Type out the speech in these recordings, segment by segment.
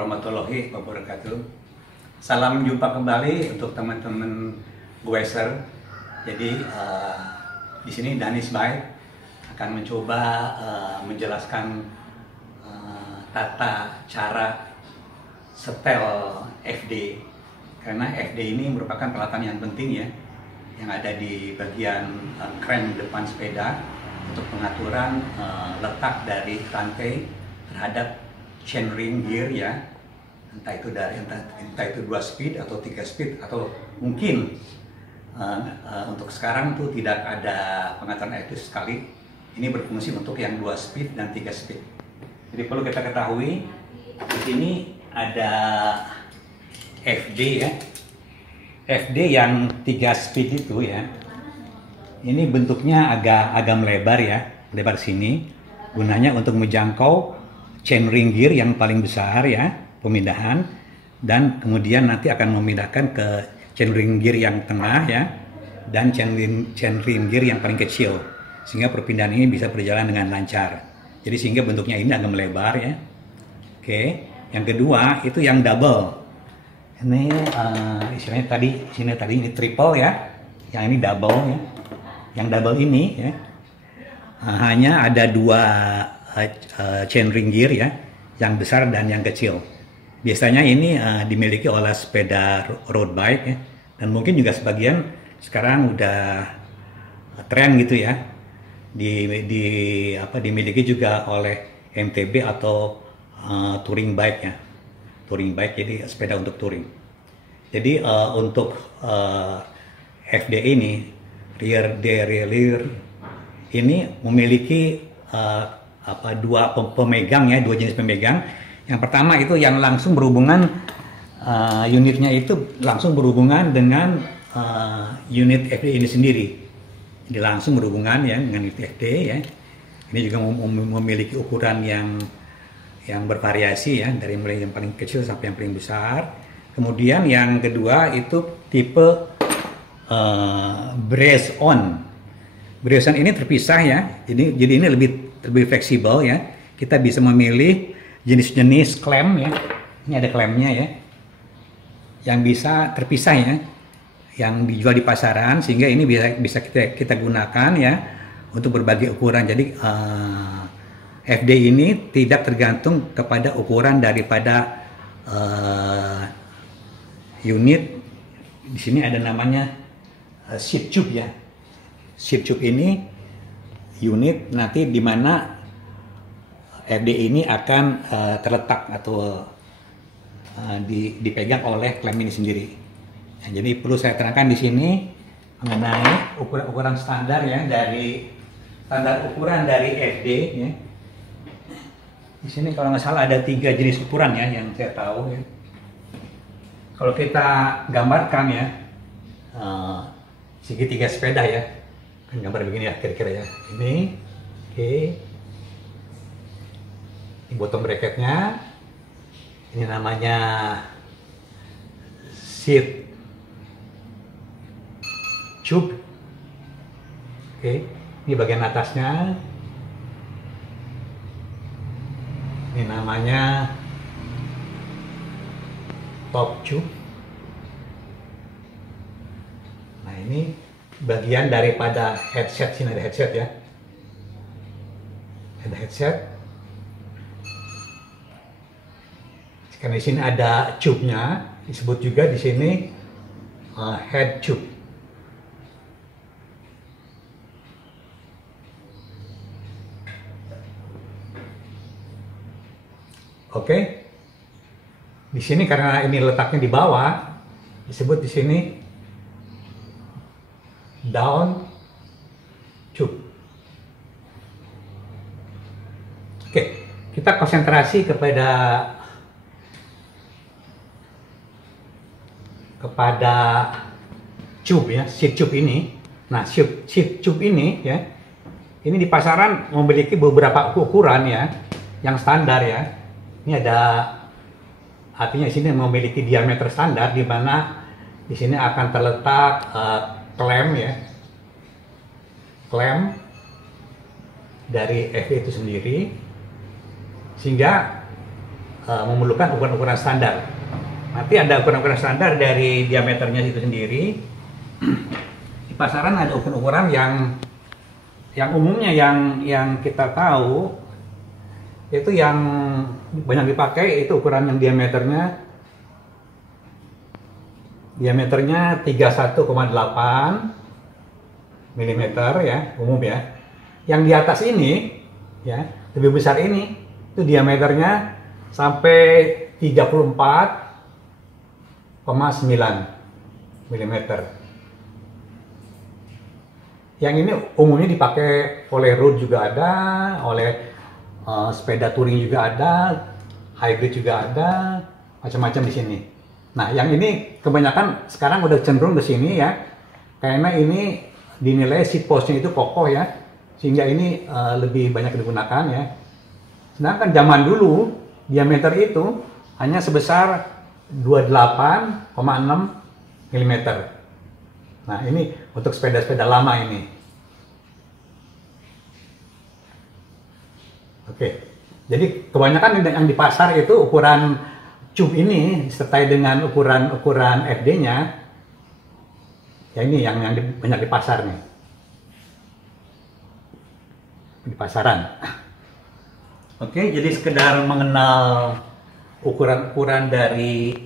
warahmatullahi wabarakatuh. Salam jumpa kembali untuk teman-teman Gweser. Jadi di sini Danis Baik akan mencoba menjelaskan tata cara setel FD, karena FD ini merupakan peralatan yang penting ya, yang ada di bagian kren depan sepeda untuk pengaturan letak dari rantai terhadap chainring gear ya, entah itu 2 speed atau 3 speed, atau mungkin untuk sekarang tuh tidak ada pengaturan itu sekali. Ini berfungsi untuk yang 2 speed dan 3 speed. Jadi perlu kita ketahui di sini ada FD ya. FD yang 3 speed itu ya. Ini bentuknya agak melebar ya, lebar sini. Gunanya untuk menjangkau chainring gear yang paling besar ya, pemindahan, dan kemudian nanti akan memindahkan ke chainring gear yang tengah ya, dan chainring gear yang paling kecil, sehingga perpindahan ini bisa berjalan dengan lancar. Jadi sehingga bentuknya ini agak melebar ya. Oke, yang kedua itu yang double. Ini istilahnya tadi ini triple ya, yang ini double ya. Yang double ini ya, hanya ada 2 chainring gear ya, yang besar dan yang kecil. Biasanya ini dimiliki oleh sepeda road bike ya, dan mungkin juga sebagian sekarang udah tren gitu ya, dimiliki juga oleh MTB atau touring bike ya, touring bike, jadi sepeda untuk touring. Jadi untuk FD ini, rear ini memiliki dua pemegang ya, 2 jenis pemegang. Yang pertama itu yang langsung berhubungan, unitnya itu langsung berhubungan dengan unit FD ini sendiri. Jadi langsung berhubungan ya dengan unit FD ya. Ini juga memiliki ukuran yang bervariasi ya, dari mulai yang paling kecil sampai yang paling besar. Kemudian yang kedua itu tipe brace on. Brace on ini terpisah ya. Jadi ini lebih fleksibel ya. Kita bisa memilih jenis-jenis klem ya. Ini ada klemnya ya, yang bisa terpisah ya, yang dijual di pasaran, sehingga ini bisa kita gunakan ya untuk berbagai ukuran. Jadi FD ini tidak tergantung kepada ukuran daripada unit. Di sini ada namanya seat tube ya. Seat tube ini unit nanti di mana FD ini akan terletak atau dipegang oleh klem ini sendiri. Nah, jadi perlu saya terangkan di sini mengenai ukuran standar ya, dari standar ukuran dari FD ya. Di sini kalau nggak salah ada 3 jenis ukuran ya yang saya tahu ya. Kalau kita gambarkan ya, segitiga sepeda ya, kan gambar begini ya kira-kira ya. Ini, oke. Ini bottom bracketnya. Ini namanya seat tube. Oke, ini bagian atasnya. Ini namanya top tube. Nah, ini bagian daripada headset. Sini ada headset ya. Ada headset. Karena di sini ada tube-nya, disebut juga di sini head tube. Oke. Di sini karena ini letaknya di bawah, disebut di sini down tube. Oke, kita konsentrasi kepada tube ya, seat tube ini. Nah, seat tube ini ya, ini di pasaran memiliki beberapa ukuran ya, yang standar ya. Ini ada, artinya di sini memiliki diameter standar, di mana di sini akan terletak klem ya, klem dari FD itu sendiri, sehingga memerlukan ukuran-ukuran standar. Nanti ada ukuran-ukuran standar dari diameternya itu sendiri. Di pasaran ada ukuran-ukuran yang umumnya yang kita tahu itu yang banyak dipakai itu ukuran yang diameternya 31,8 mm ya, umum ya. Yang di atas ini ya, lebih besar ini itu diameternya sampai 34,9 mm. Yang ini umumnya dipakai oleh road juga ada, oleh sepeda touring juga ada, hybrid juga ada, macam-macam di sini. Nah, yang ini kebanyakan sekarang udah cenderung ke sini ya, karena ini dinilai seat post-nya itu kokoh ya, sehingga ini lebih banyak digunakan ya. Sedangkan zaman dulu diameter itu hanya sebesar 28,6 mm. Nah, ini untuk sepeda-sepeda lama ini. Oke, jadi kebanyakan yang di pasar itu ukuran cube ini disertai dengan ukuran FD-nya. Ya ini yang banyak di pasar nih. Di pasaran. Oke, jadi sekedar mengenal ukuran-ukuran dari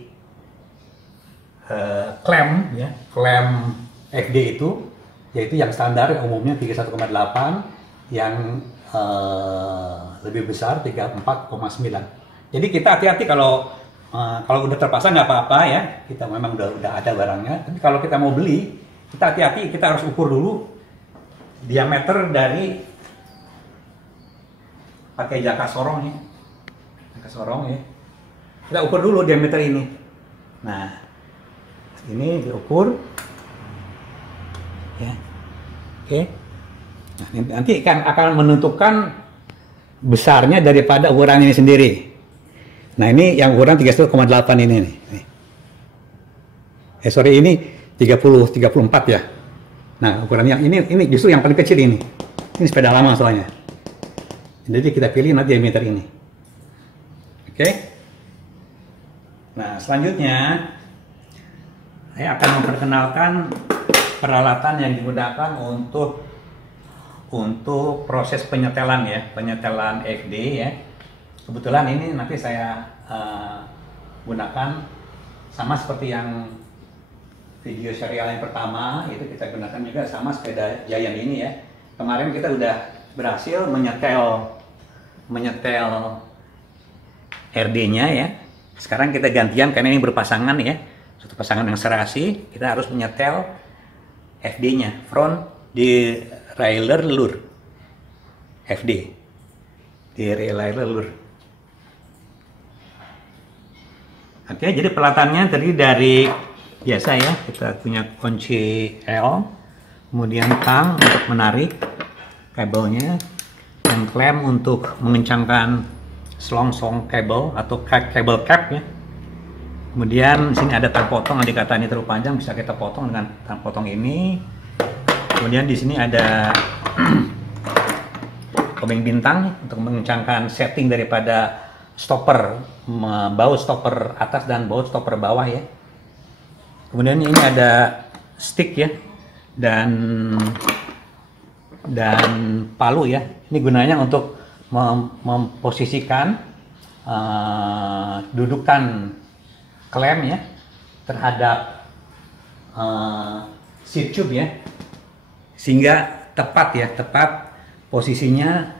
klem ya, klem FD itu, yaitu yang standar umumnya 31,8, yang lebih besar 34,9. Jadi kita hati-hati kalau udah terpasang nggak apa-apa ya, kita memang udah ada barangnya. Tapi kalau kita mau beli, kita hati-hati, kita harus ukur dulu diameter dari pakai jaka sorong ya, Kita ukur dulu diameter ini. Nah, ini diukur, ya, oke. Nah, nanti akan menentukan besarnya daripada ukuran ini sendiri. Nah, ini yang ukuran 31,8 ini nih. Sorry, ini 34 ya. Nah, ukuran yang ini justru yang paling kecil ini. Ini sepeda lama soalnya. Jadi kita pilih nanti diameter ini. Oke. Nah, selanjutnya saya akan memperkenalkan peralatan yang digunakan untuk proses penyetelan ya, penyetelan FD ya. Kebetulan ini nanti saya gunakan sama seperti yang video serial yang pertama, itu kita gunakan juga sama sepeda Giant ini ya. Kemarin kita udah berhasil menyetel RD-nya ya. Sekarang kita gantian karena ini berpasangan ya, satu pasangan yang serasi. Kita harus menyetel FD-nya, front derailleur lure, FD derailleur lure. Oke, jadi peralatannya tadi dari biasa ya, kita punya kunci L, kemudian tang untuk menarik kabelnya, dan klem untuk mengencangkan selongsong kabel atau kabel cap ya. Kemudian di sini ada tang potong, andai kata ini terlalu panjang bisa kita potong dengan tang potong ini. Kemudian di sini ada obeng bintang untuk mengencangkan setting daripada stopper, baut stopper atas dan baut stopper bawah ya. Kemudian ini ada stick ya, dan palu ya. Ini gunanya untuk memposisikan dudukan klem ya terhadap seat tube ya, sehingga tepat posisinya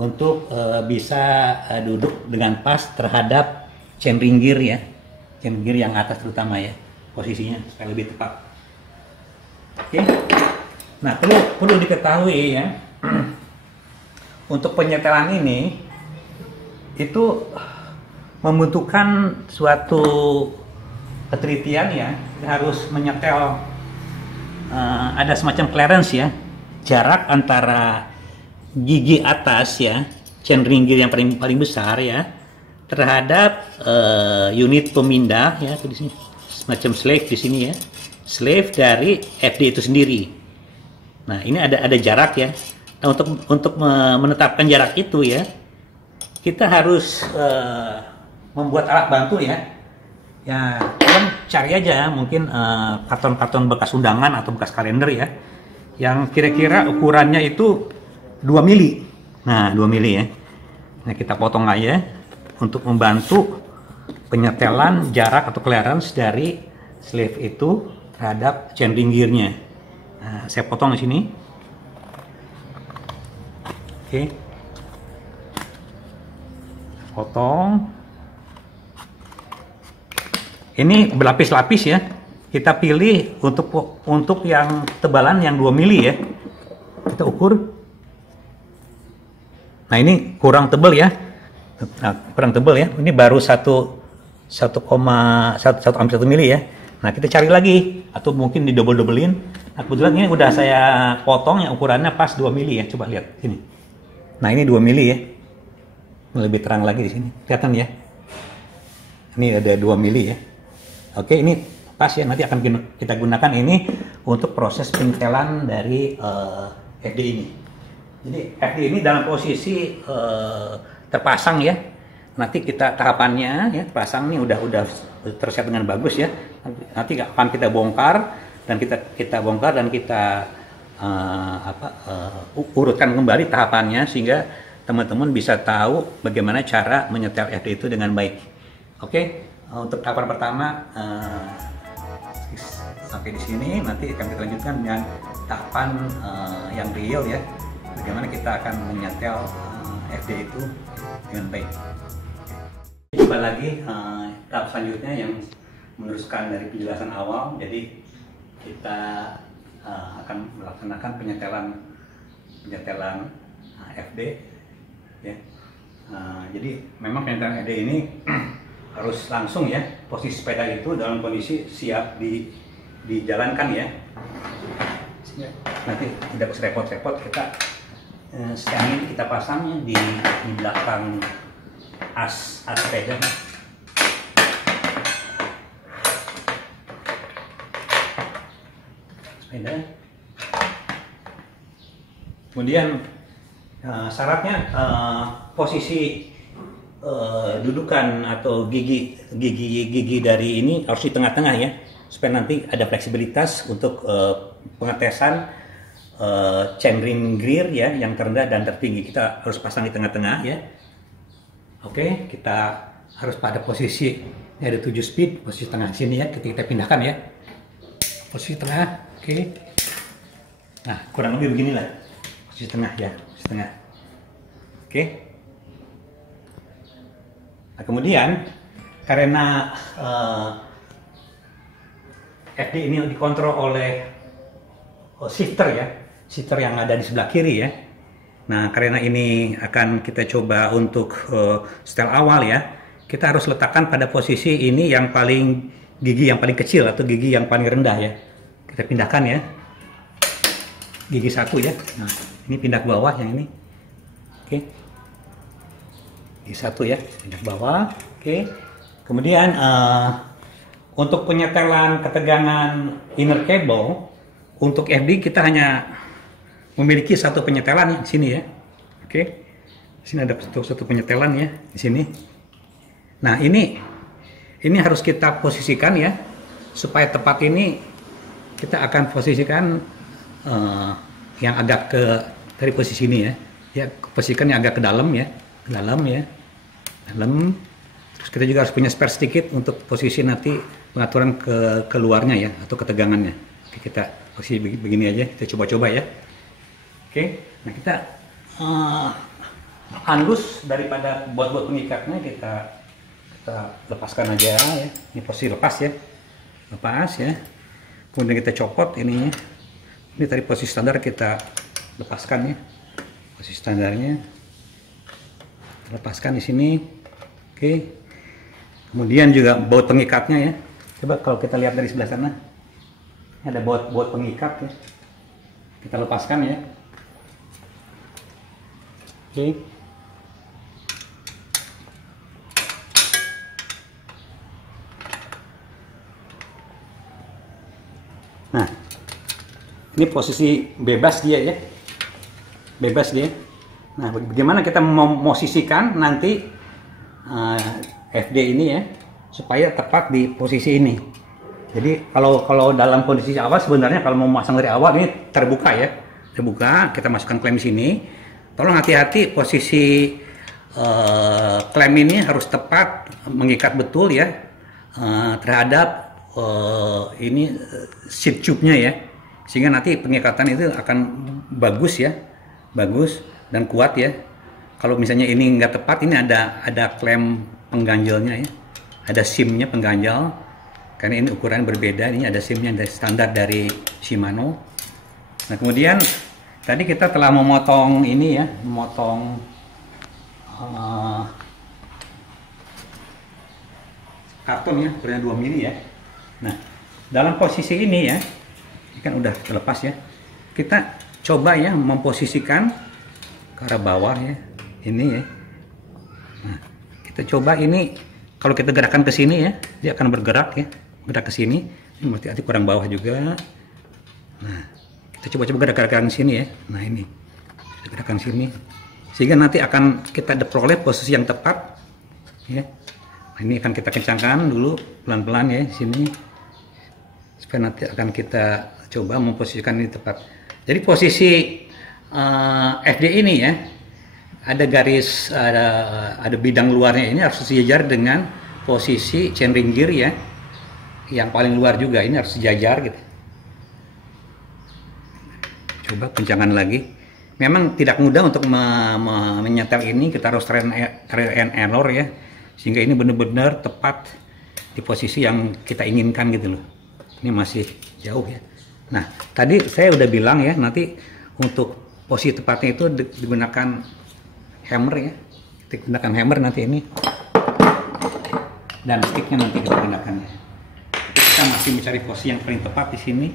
untuk bisa duduk dengan pas terhadap chainring gear ya, chain gear yang atas terutama ya, posisinya supaya lebih tepat. Oke. Nah, perlu diketahui ya, untuk penyetelan ini itu membutuhkan suatu ketelitian ya. Kita harus menyetel, ada semacam clearance ya, jarak antara gigi atas ya, chainring gear yang paling besar ya, terhadap unit pemindah ya, di sini semacam slave di sini ya, slave dari FD itu sendiri. Nah, ini ada jarak ya. Nah, untuk menetapkan jarak itu ya, kita harus membuat alat bantu ya. Ya, kalian cari aja mungkin karton-karton bekas undangan atau bekas kalender ya, yang kira-kira ukurannya itu 2 mili. Nah, 2 mili ya. Nah, kita potong aja untuk membantu penyetelan jarak atau clearance dari sleeve itu terhadap chainring gearnya. Nah, saya potong di sini. Oke. Potong. Ini berlapis-lapis ya. Kita pilih untuk yang tebalan yang 2 mili ya. Kita ukur. Nah, ini kurang tebal ya. Nah, kurang tebal ya. Ini baru 1,1 mili ya. Nah, kita cari lagi atau mungkin di double-doublein. Nah, kebetulan ini udah saya potong yang ukurannya pas 2 mili ya. Coba lihat sini. Nah, ini 2 mili ya. Lebih terang lagi di sini. Kelihatan ya. Ini ada 2 mili ya. Oke, ini pas ya, nanti akan kita gunakan ini untuk proses penyetelan dari FD ini. Jadi FD ini dalam posisi terpasang ya. Nanti kita tahapannya ya, pasang nih udah tersiap dengan bagus ya. Nanti akan kita bongkar dan kita bongkar dan kita urutkan kembali tahapannya sehingga teman-teman bisa tahu bagaimana cara menyetel FD itu dengan baik. Oke. Untuk tahapan pertama sampai di sini, nanti akan kita lanjutkan dengan tahapan yang real ya, bagaimana kita akan menyetel FD itu dengan baik. Coba lagi tahap selanjutnya yang meneruskan dari penjelasan awal. Jadi kita akan melaksanakan penyetelan FD ya. Jadi memang penyetelan FD ini harus langsung ya, posisi sepeda itu dalam kondisi siap dijalankan ya. Nanti tidak usah repot-repot, kita sekarang ini kita pasangnya di belakang as sepeda. Kemudian syaratnya posisi dudukan atau gigi dari ini harus di tengah-tengah ya, supaya nanti ada fleksibilitas untuk pengetesan chainring gear ya, yang terendah dan tertinggi kita harus pasang di tengah-tengah ya. Oke, kita harus pada posisi ini ada 7 speed, posisi tengah sini ya, kita pindahkan ya, posisi tengah. Oke, nah kurang lebih beginilah posisi tengah ya, posisi tengah. Oke. Nah, kemudian karena FD ini dikontrol oleh shifter ya, shifter yang ada di sebelah kiri ya. Nah, karena ini akan kita coba untuk setel awal ya, kita harus letakkan pada posisi ini yang paling gigi yang paling kecil atau gigi yang paling rendah ya. Kita pindahkan ya, gigi 1 ya. Nah, ini pindah ke bawah yang ini. Oke. Di 1 ya, pindah ke bawah. Oke. Kemudian untuk penyetelan ketegangan inner cable untuk FD kita hanya memiliki satu penyetelan di sini ya. Oke. Di sini ada satu penyetelan ya di sini. Nah, ini harus kita posisikan ya, supaya tepat. Ini kita akan posisikan yang agak ke dari posisi ini ya. Ya, posisikan yang agak ke dalam ya. Dalam. Terus kita juga harus punya spare sedikit untuk posisi nanti pengaturan ke keluarnya ya, atau ketegangannya. Oke, kita posisi begini aja, kita coba-coba ya. Oke, nah kita halus daripada buat pengikatnya kita lepaskan aja ya. Ini posisi lepas ya, kemudian kita copot ininya. Ini tadi posisi standar, kita lepaskan ya, posisi standarnya lepaskan di sini. Oke, kemudian juga baut pengikatnya ya. Coba kalau kita lihat dari sebelah sana, ini ada baut pengikat ya, kita lepaskan ya. Oke. Nah, ini posisi bebas dia ya, bebas dia. Nah, bagaimana kita memosisikan nanti FD ini ya, supaya tepat di posisi ini. Jadi kalau dalam kondisi awal sebenarnya kalau mau masang dari awal ini terbuka ya, terbuka, kita masukkan klem di sini. Tolong hati-hati posisi klem ini harus tepat, mengikat betul ya terhadap ini seat tube-nya ya, sehingga nanti pengikatan itu akan bagus ya, bagus dan kuat ya. Kalau misalnya ini nggak tepat, ini ada klem pengganjalnya ya, ada SIM-nya pengganjal, karena ini ukuran berbeda. Ini ada SIM-nya dari standar dari Shimano. Nah kemudian tadi kita telah memotong ini ya, memotong karton ya, ukurannya 2 mili ya. Nah dalam posisi ini ya, ini kan udah terlepas ya, kita coba ya memposisikan ke arah bawah ya, ini ya. Nah, kita coba ini, kalau kita gerakkan ke sini ya, dia akan bergerak ya, gerak ke sini. Ini berarti kurang bawah juga. Nah, kita coba gerakkan sini ya. Nah ini, kita gerakkan sini, sehingga nanti akan kita peroleh posisi yang tepat ya. Nah, ini akan kita kencangkan dulu pelan-pelan ya sini, supaya nanti akan kita coba memposisikan ini tepat. Jadi posisi FD ini ya, ada garis, ada bidang luarnya, ini harus sejajar dengan posisi chainring gear ya, yang paling luar juga ini harus sejajar gitu. Coba kencangan lagi. Memang tidak mudah untuk menyetel ini, kita harus trial and error ya, sehingga ini benar-benar tepat di posisi yang kita inginkan gitu loh. Ini masih jauh ya. Nah tadi saya udah bilang ya, nanti untuk posisi tepatnya itu digunakan hammer ya, kita gunakan hammer nanti ini, dan sticknya nanti kita gunakan ya. Kita masih mencari posisi yang paling tepat di sini.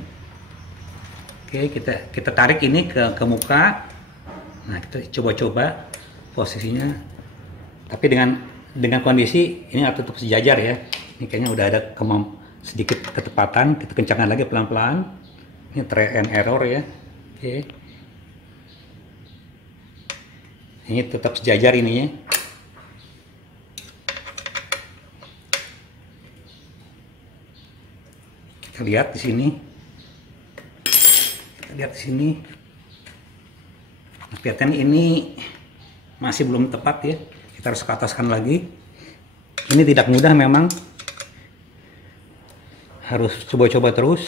Oke, kita tarik ini ke muka. Nah kita coba posisinya, tapi dengan kondisi ini harus tetap sejajar ya. Ini kayaknya udah ada sedikit ketepatan, kita kencangkan lagi pelan-pelan. Ini trial and error ya. Oke, ini tetap sejajar ininya. Kita lihat di sini. Kita lihat di sini. Nah, kelihatan ini masih belum tepat ya. Kita harus ke ataskan lagi. Ini tidak mudah memang. Harus coba-coba terus.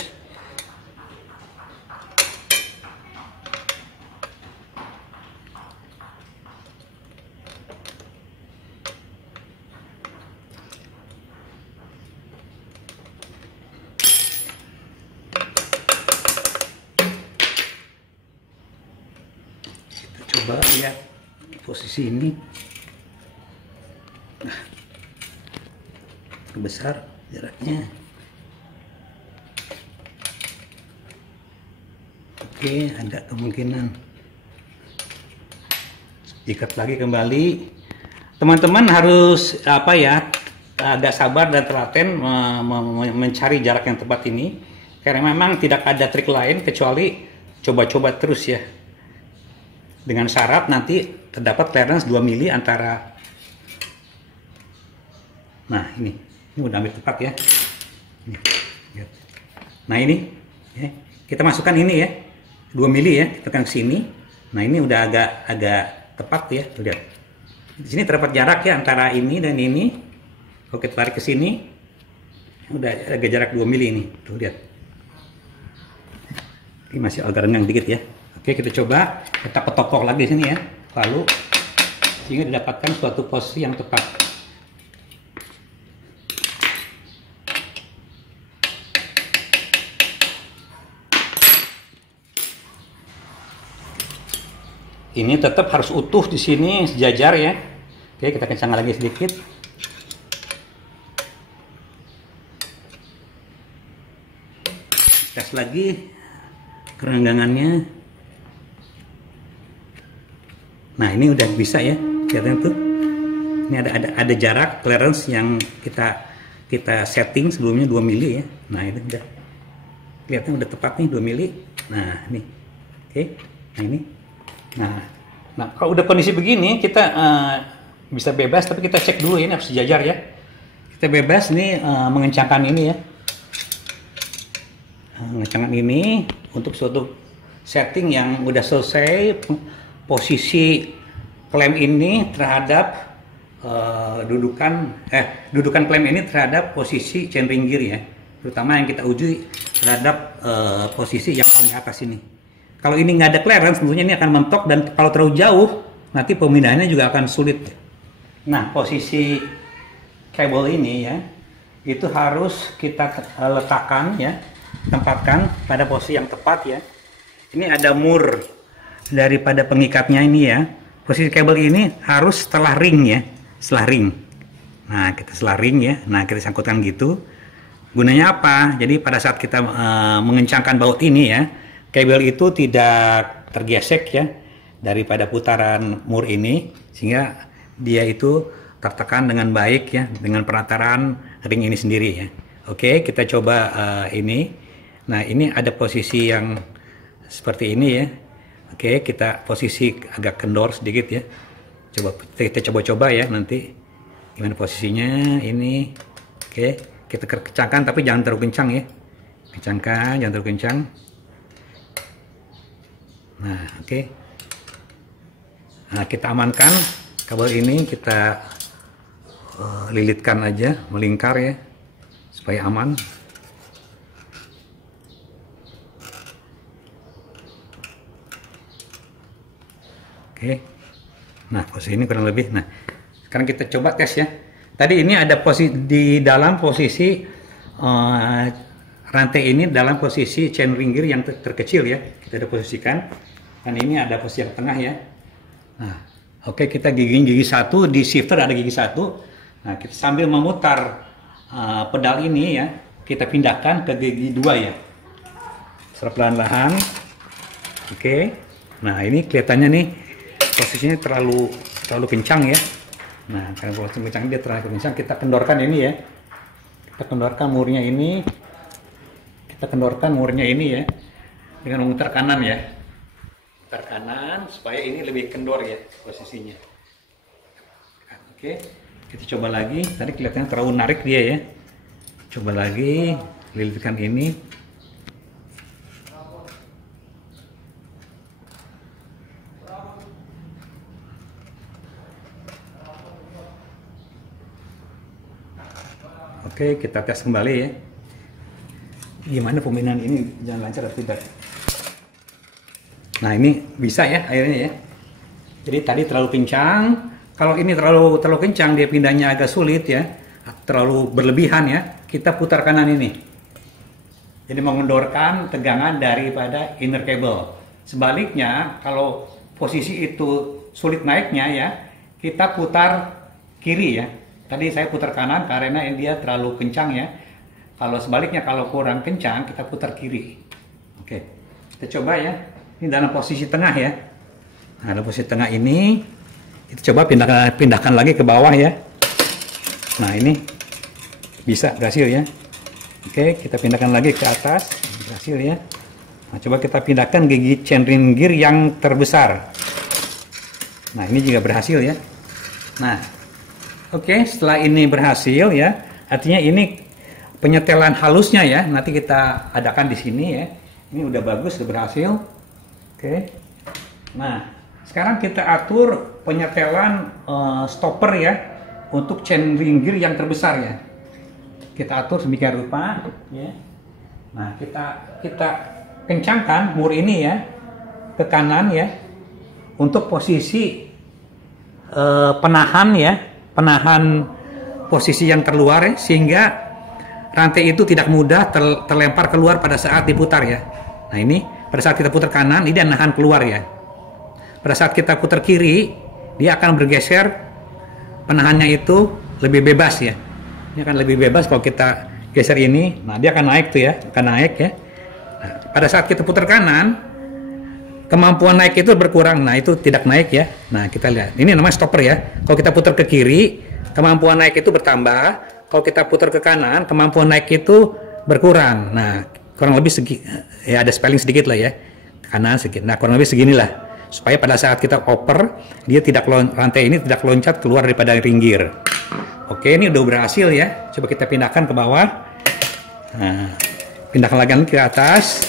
Coba lihat posisi ini. Nah, besar jaraknya. Oke, ada kemungkinan. Ikat lagi kembali. Teman-teman harus apa ya, agak sabar dan telaten mencari jarak yang tepat ini, karena memang tidak ada trik lain kecuali coba-coba terus ya. Dengan syarat nanti terdapat clearance 2 mili antara. Nah ini udah hampir tepat ya. Nah ini ya, kita masukkan ini ya, 2 mili ya, tekan ke sini. Nah ini udah agak tepat ya, tuh lihat. Di sini terdapat jarak ya antara ini dan ini. Kalau kita tarik ke sini, udah agak jarak 2 mili ini, tuh lihat. Ini masih agak renggang dikit ya. Oke, kita coba kita ketopok lagi sini ya, lalu sehingga didapatkan suatu posisi yang tepat. Ini tetap harus utuh di sini, sejajar ya. Oke, kita kencangkan lagi sedikit. Tes lagi kerenggangannya. Nah ini udah bisa ya, kelihatan tuh. Ini ada jarak clearance yang kita setting sebelumnya 2 mili ya. Nah ini udah kelihatan udah tepat nih 2 mili. Nah ini, oke. Nah ini, nah kalau udah kondisi begini kita bisa bebas, tapi kita cek dulu ya, ini harus sejajar ya. kita bebas nih mengencangkan ini ya. Mengencangkan ini untuk suatu setting yang udah selesai, posisi klem ini terhadap dudukan klem ini terhadap posisi chainring gear ya, terutama yang kita uji terhadap posisi yang paling atas ini. Kalau ini nggak ada clearance, tentunya ini akan mentok, dan kalau terlalu jauh nanti pemindahannya juga akan sulit. Nah, posisi kabel ini ya, itu harus kita letakkan ya, tempatkan pada posisi yang tepat ya. Ini ada mur daripada pengikatnya ini ya. Posisi kabel ini harus setelah ring ya, setelah ring. Nah, kita setelah ring ya. Nah, kita sangkutkan gitu. Gunanya apa? Jadi pada saat kita mengencangkan baut ini ya, kabel itu tidak tergesek ya daripada putaran mur ini, sehingga dia itu tertekan dengan baik ya dengan perantaran ring ini sendiri ya. Oke, kita coba ini. Nah, ini ada posisi yang seperti ini ya. Oke, kita posisi agak kendor sedikit ya. Kita coba-coba ya nanti gimana posisinya ini. Oke, kita kencangkan tapi jangan terlalu kencang ya. Kencangkan, jangan terlalu kencang. Nah, oke. Nah, kita amankan kabel ini, kita lilitkan aja, melingkar ya, supaya aman. Oke. Nah, posisi ini kurang lebih. Nah, sekarang kita coba tes ya. Tadi ini ada posisi di dalam posisi rantai ini dalam posisi chainring gear yang terkecil ya. Kita ada posisikan. Dan ini ada posisi yang tengah ya. Nah, oke, kita gigi satu, di shifter ada gigi satu. Nah, kita sambil memutar pedal ini ya, kita pindahkan ke gigi 2 ya. Secara perlahan-lahan. Oke. Nah, ini kelihatannya nih posisinya terlalu kencang ya. Nah, karena posisi kencang dia terlalu kencang, kita kendorkan ini ya. Kita kendorkan murnya ini. Kita kendorkan murnya ini ya. Dengan memutar kanan ya. Putar kanan supaya ini lebih kendor ya posisinya. Oke, kita coba lagi. Tadi kelihatannya terlalu narik dia ya. Coba lagi, lilitkan ini. Oke, kita tes kembali ya. Gimana pemindahan ini, jangan lancar atau tidak. Nah, ini bisa ya akhirnya ya. Jadi tadi terlalu kencang. Kalau ini terlalu kencang, dia pindahnya agak sulit ya. Terlalu berlebihan ya. Kita putar kanan ini. Jadi mengendorkan tegangan daripada inner cable. Sebaliknya, kalau posisi itu sulit naiknya ya, kita putar kiri ya. Tadi saya putar kanan karena dia terlalu kencang ya. Kalau sebaliknya, kalau kurang kencang, kita putar kiri. Oke, kita coba ya. Ini dalam posisi tengah ya. Nah, dalam posisi tengah ini kita coba pindahkan lagi ke bawah ya. Nah, ini bisa berhasil ya. Oke, kita pindahkan lagi ke atas, berhasil ya. Nah, coba kita pindahkan gigi chainring gear yang terbesar. Nah, ini juga berhasil ya. Nah, oke, setelah ini berhasil ya, artinya ini penyetelan halusnya ya. Nanti kita adakan di sini ya. Ini udah bagus, udah berhasil. Oke, nah sekarang kita atur penyetelan stopper ya untuk chainring gear yang terbesar ya. Kita atur sedemikian rupa ya. Nah, kita kencangkan mur ini ya ke kanan ya untuk posisi penahan ya, penahan posisi yang terluar ya, sehingga rantai itu tidak mudah terlempar keluar pada saat diputar ya. Nah, ini pada saat kita putar kanan, ini dia nahan keluar ya. Pada saat kita putar kiri, dia akan bergeser, penahannya itu lebih bebas ya. Ini akan lebih bebas kalau kita geser ini. Nah, dia akan naik tuh ya, akan naik ya. Nah, pada saat kita putar kanan, kemampuan naik itu berkurang. Nah, itu tidak naik ya. Nah, kita lihat. Ini namanya stopper ya. Kalau kita putar ke kiri, kemampuan naik itu bertambah. Kalau kita putar ke kanan, kemampuan naik itu berkurang. Nah, kurang lebih ya ada spelling sedikit lah ya, kanan sedikit. Nah, kurang lebih seginilah, supaya pada saat kita oper dia tidak rantai ini tidak loncat keluar daripada ring gear. Oke, ini udah berhasil ya. Coba kita pindahkan ke bawah. Nah, pindahkan lagi ke atas.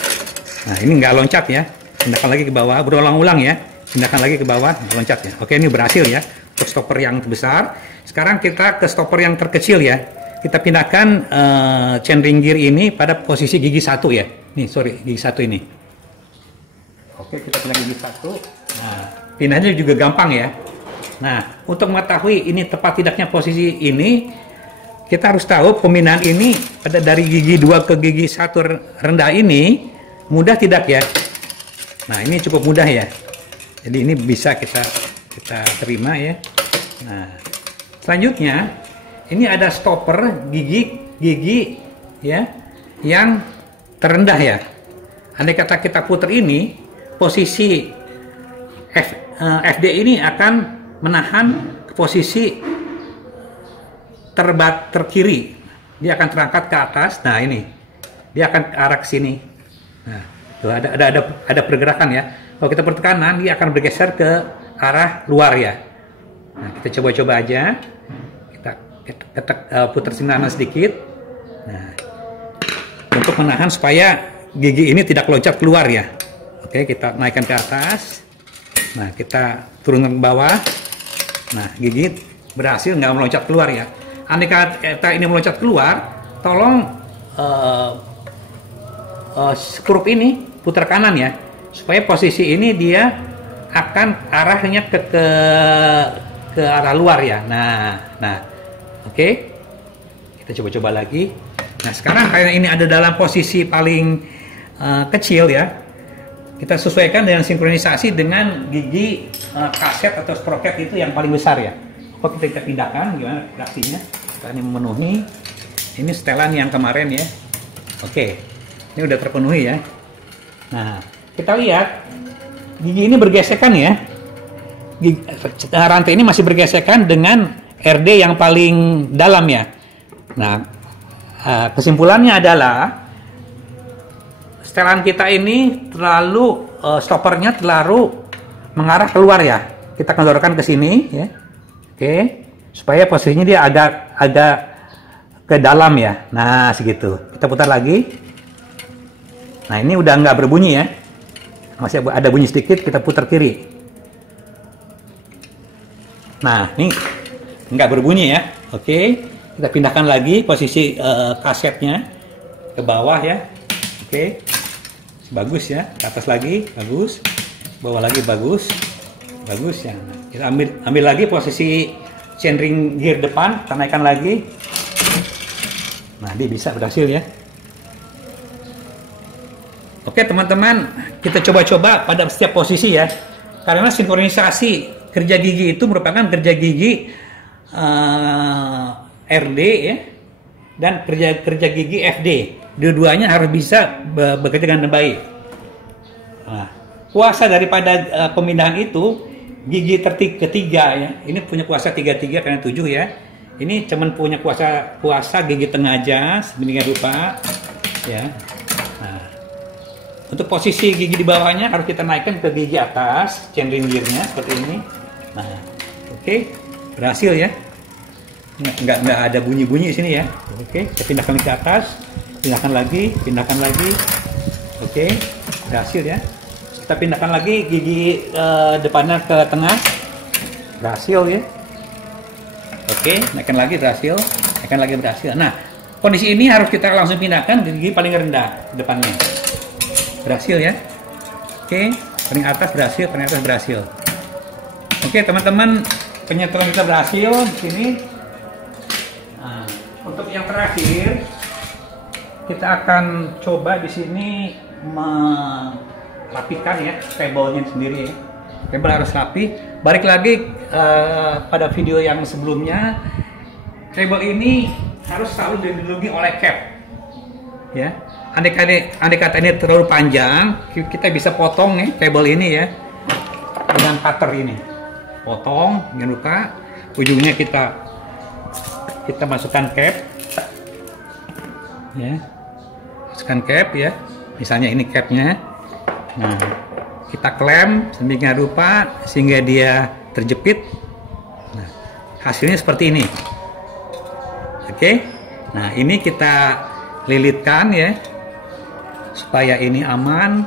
Nah, ini nggak loncat ya. Pindahkan lagi ke bawah, berulang-ulang ya. Pindahkan lagi ke bawah, loncat ya. Oke, ini berhasil ya. Untuk stopper yang besar. Sekarang kita ke stopper yang terkecil ya. Kita pindahkan chain ring gear ini pada posisi gigi 1 ya. Nih, sorry, gigi 1 ini. Oke, kita pindah gigi 1. Nah, pindahnya juga gampang ya. Nah, untuk mengetahui ini tepat tidaknya posisi ini, kita harus tahu pemindahan ini pada dari gigi 2 ke gigi 1 rendah ini mudah tidak ya. Nah, ini cukup mudah ya. Jadi ini bisa kita terima ya. Nah, selanjutnya ini ada stopper gigi ya yang terendah ya. Andai kata kita putar ini, posisi FD ini akan menahan ke posisi terkiri. Dia akan terangkat ke atas. Nah, ini dia akan ke arah ke sini. Nah, tuh ada pergerakan ya. Kalau kita putar kanan, dia akan bergeser ke arah luar ya. Nah, kita coba-coba aja. Kita putar kanan sedikit. Nah, untuk menahan supaya gigi ini tidak loncat keluar ya. Oke, kita naikkan ke atas. Nah, kita turunkan ke bawah. Nah, gigi berhasil nggak meloncat keluar ya. Andai kata ini meloncat keluar, tolong skrup ini putar kanan ya, supaya posisi ini dia akan arahnya ke arah luar ya. Nah, oke, kita coba-coba lagi. Nah, sekarang karena ini ada dalam posisi paling kecil ya, kita sesuaikan dengan sinkronisasi dengan gigi kaset atau sprocket itu yang paling besar ya. Oke, kita pindahkan gimana reaksinya. Kita ini memenuhi. Ini setelan yang kemarin ya. Oke, ini udah terpenuhi ya. Nah, kita lihat gigi ini bergesekan ya. Rantai ini masih bergesekan dengan RD yang paling dalam ya. Nah, kesimpulannya adalah setelan kita ini terlalu stoppernya terlalu mengarah keluar ya. Kita kendorkan ke sini ya. Oke, supaya posisinya dia agak ke dalam ya. Nah, segitu. Kita putar lagi. Nah, ini udah nggak berbunyi ya. Masih ada bunyi sedikit, kita putar kiri. Nah, ini nggak berbunyi ya. Oke, kita pindahkan lagi posisi kasetnya ke bawah ya. Oke, bagus ya. Ke atas lagi, bagus. Bawah lagi, bagus. Bagus ya. Nah, kita ambil lagi posisi chain ring gear depan, kita naikkan lagi. Nah, dia bisa berhasil ya. Oke teman-teman, kita coba-coba pada setiap posisi ya. Karena sinkronisasi kerja gigi itu merupakan kerja gigi RD ya, dan kerja gigi FD. Dua-duanya harus bisa bekerja dengan baik. Nah, kuasa daripada pemindahan itu gigi ketiga ya. Ini punya kuasa 33 karena 7 ya. Ini cuman punya kuasa gigi tengah aja sedemikian rupa ya. Nah, untuk posisi gigi di bawahnya harus kita naikkan ke gigi atas, chain ring gear-nya seperti ini. Nah, oke, berhasil ya. Nggak ada bunyi-bunyi di sini ya. Oke, kita pindahkan ke atas, pindahkan lagi. Oke, berhasil ya. Kita pindahkan lagi gigi depannya ke tengah, berhasil ya. Oke, naikkan lagi, berhasil, naikkan lagi, berhasil. Nah, kondisi ini harus kita langsung pindahkan ke gigi paling rendah depannya, berhasil ya. Oke, paling atas berhasil, paling atas berhasil. Oke teman-teman, penyetelan kita berhasil di sini. Nah, untuk yang terakhir kita akan coba di sini rapikan ya kabelnya sendiri ya. Kabel harus rapi. Balik lagi pada video yang sebelumnya, kabel ini harus selalu dilindungi oleh cap ya. Andai kata ini terlalu panjang, kita bisa potong ya kabel ini ya dengan cutter ini. Potong, jangan lupa ujungnya kita masukkan cap ya. Masukkan cap ya. Misalnya ini capnya. Nah, kita klem sedemikian rupa sehingga dia terjepit. Nah, hasilnya seperti ini. Oke, nah ini kita lilitkan ya, supaya ini aman,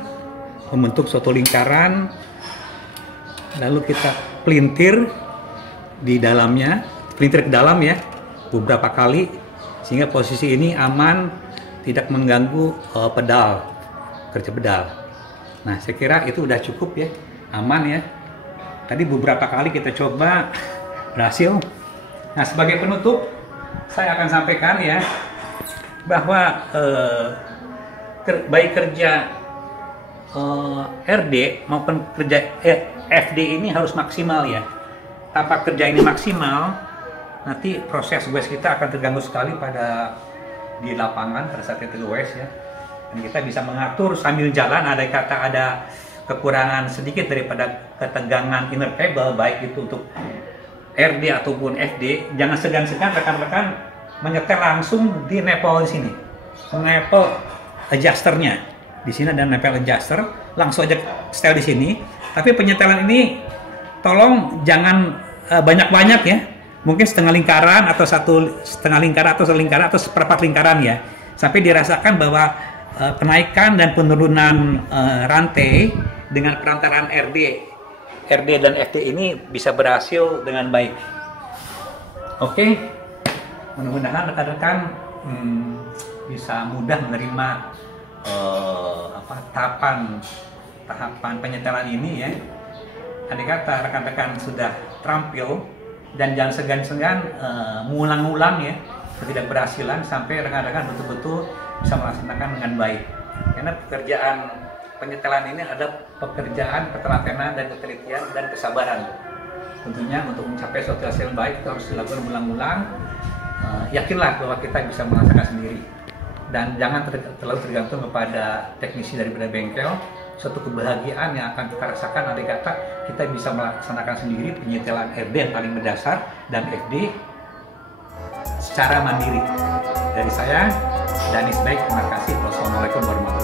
membentuk suatu lingkaran, lalu kita pelintir di dalamnya, pelintir ke dalam ya, beberapa kali, sehingga posisi ini aman, tidak mengganggu pedal, kerja pedal. Nah, saya kira itu udah cukup ya, aman ya. Tadi beberapa kali kita coba, berhasil. Nah, sebagai penutup, saya akan sampaikan ya, bahwa baik kerja RD maupun kerja FD ini harus maksimal ya. Tanpa kerja ini maksimal, nanti proses goes kita akan terganggu sekali di lapangan pada saat kita goes ya. Dan kita bisa mengatur sambil jalan, ada kekurangan sedikit daripada ketegangan inner cable, baik itu untuk RD ataupun FD. Jangan segan-segan rekan-rekan menyetel langsung di nepal di sini, nepal adjusternya di sini ada nepal adjuster, langsung aja setel di sini. Tapi penyetelan ini tolong jangan banyak-banyak ya, mungkin setengah lingkaran atau setengah lingkaran atau seperempat lingkaran ya, sampai dirasakan bahwa kenaikan dan penurunan rantai dengan perantaraan RD dan FD ini bisa berhasil dengan baik. Oke, mudah-mudahan rekan-rekan bisa mudah menerima tahapan penyetelan ini ya. Andai kata rekan-rekan sudah terampil dan jangan segan-segan mengulang-ulang ya ketidakberhasilan sampai rekan-rekan betul-betul bisa melaksanakan dengan baik. Karena pekerjaan penyetelan ini ada pekerjaan ketelatenan dan ketelitian dan kesabaran. Tentunya untuk mencapai suatu hasil yang baik itu harus dilakukan berulang-ulang. Yakinlah bahwa kita bisa melaksanakan sendiri. Dan jangan terlalu tergantung kepada teknisi daripada bengkel. Suatu kebahagiaan yang akan kita rasakan andai kata kita bisa melaksanakan sendiri penyetelan RD yang paling mendasar dan FD secara mandiri. Dari saya, Danis Baik, terima kasih. Wassalamualaikum warahmatullahi wabarakatuh.